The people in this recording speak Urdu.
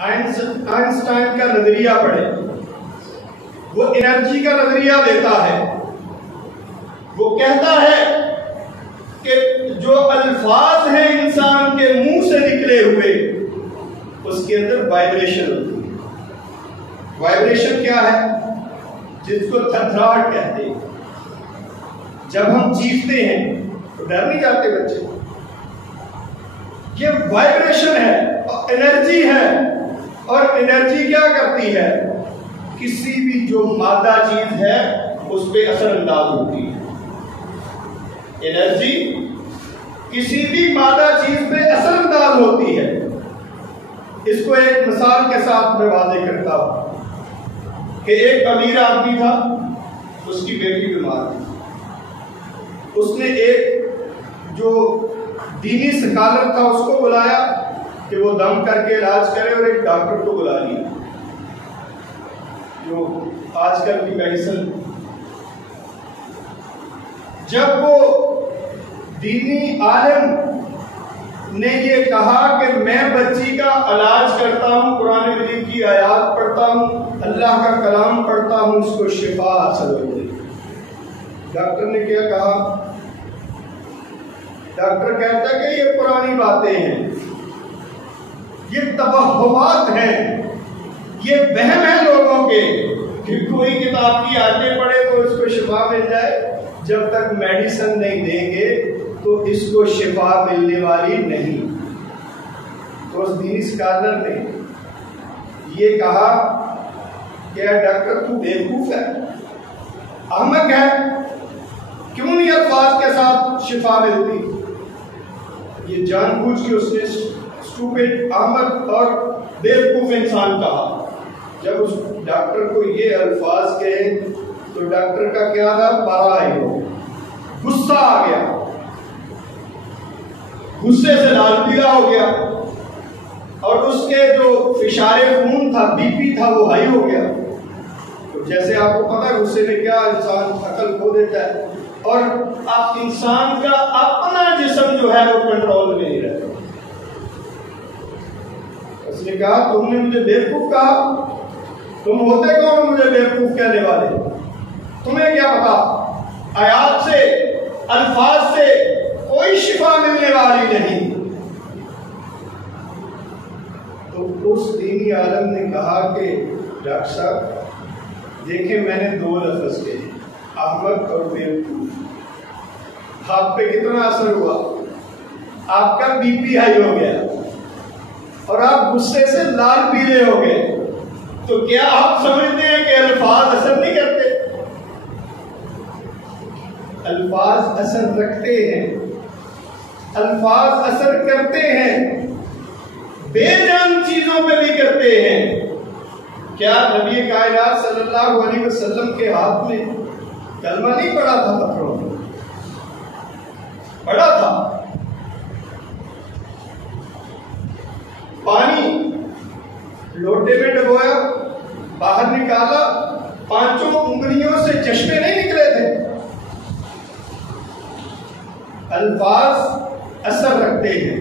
آئنسٹائن کا نظریہ پڑھیں، وہ انرجی کا نظریہ دیتا ہے۔ وہ کہتا ہے کہ جو الفاظ ہیں انسان کے منہ سے نکلے ہوئے، اس کے اندر وائبریشن ہوتی ہے۔ وائبریشن کیا ہے؟ جس کو تھرتھراہٹ کہتے ہیں۔ جب ہم چیختے ہیں تو ڈر نہیں جاتے بچے؟ یہ وائبریشن ہے، انرجی ہے۔ اور انرجی کیا کرتی ہے؟ کسی بھی جو مادہ چیز ہے اس پہ اثر انداز ہوتی ہے۔ انرجی کسی بھی مادہ چیز پہ اثر انداز ہوتی ہے۔ اس کو ایک مثال کے ساتھ میں واضح کرتا ہوں کہ ایک امیر آدمی تھا، اس کی بیٹی بیمار تھی۔ اس نے ایک جو دینی سکالر تھا اس کو بلایا کہ وہ دم کر کے علاج کرے، اور ایک ڈاکٹر کو بلا لیا جو آج کل کی میڈیسن۔ جب وہ دینی عالم نے یہ کہا کہ میں بچی کا علاج کرتا ہوں، قرآن مجید کی آیات پڑھتا ہوں، اللہ کا کلام پڑھتا ہوں، اس کو شفا حاصل ہو گئی، ڈاکٹر نے کیا کہا؟ ڈاکٹر کہتا ہے کہ یہ پرانی باتیں ہیں، یہ توہمات ہیں، یہ وہم ہے لوگوں کے کہ کوئی کتاب کی آیتیں پڑھے تو اس کو شفا مل جائے۔ جب تک میڈیسن نہیں دیں گے تو اس کو شفا ملنے والی نہیں۔ تو اس دینی اسکالر نے یہ کہا کہ ڈاکٹر تو بیوقوف ہے، احمق ہے، کیوں نہیں الفاظ کے ساتھ شفا ملتی؟ یہ جان بوجھ کے اس نے اسٹوپڈ، احمق اور بیوقوف انسان کہا۔ جب اس ڈاکٹر کو یہ الفاظ کہے تو ڈاکٹر کا کیا تھا؟ پارا ہے، وہ غصہ آ گیا، غصے سے لال پیلا ہو گیا، اور اس کے جو فشار خون تھا، بی پی تھا، وہ ہائی ہو گیا۔ تو جیسے آپ کو پتا ہے غصے میں کیا انسان عقل کھو دیتا ہے، اور اب انسان کا اپنا جسم جو ہے وہ کنٹرول میں نہیں رہتا۔ اس نے کہا تم نے مجھے بیوقوف کہا، تم ہوتے کون مجھے بیوقوف کہنے والے؟ تمہیں کیا پتا؟ آیات سے، الفاظ سے کوئی شفا ملنے والی نہیں۔ تو اس دینی عالم نے کہا کہ ڈاکٹر صاحب دیکھیں، میں نے دو لفظ کہے، احمق اور بیوقوف، آپ پہ کتنا اثر ہوا؟ آپ کا بی پی ہائی ہو گیا اور آپ غصے سے لال پیلے ہو گئے۔ تو کیا آپ سمجھتے ہیں کہ الفاظ اثر نہیں کرتے؟ الفاظ اثر رکھتے ہیں، الفاظ اثر کرتے ہیں، بے جان چیزوں پہ بھی کرتے ہیں۔ کیا نبی کائنات صلی اللہ علیہ وسلم کے ہاتھ میں کلمہ نہیں پڑا تھا؟ پتھروں میں پڑا تھا۔ پانی لوٹے میں ڈبویا، باہر نکالا، 5 انگلیوں سے چشمے نہیں نکلے تھے۔ الفاظ اثر رکھتے ہیں۔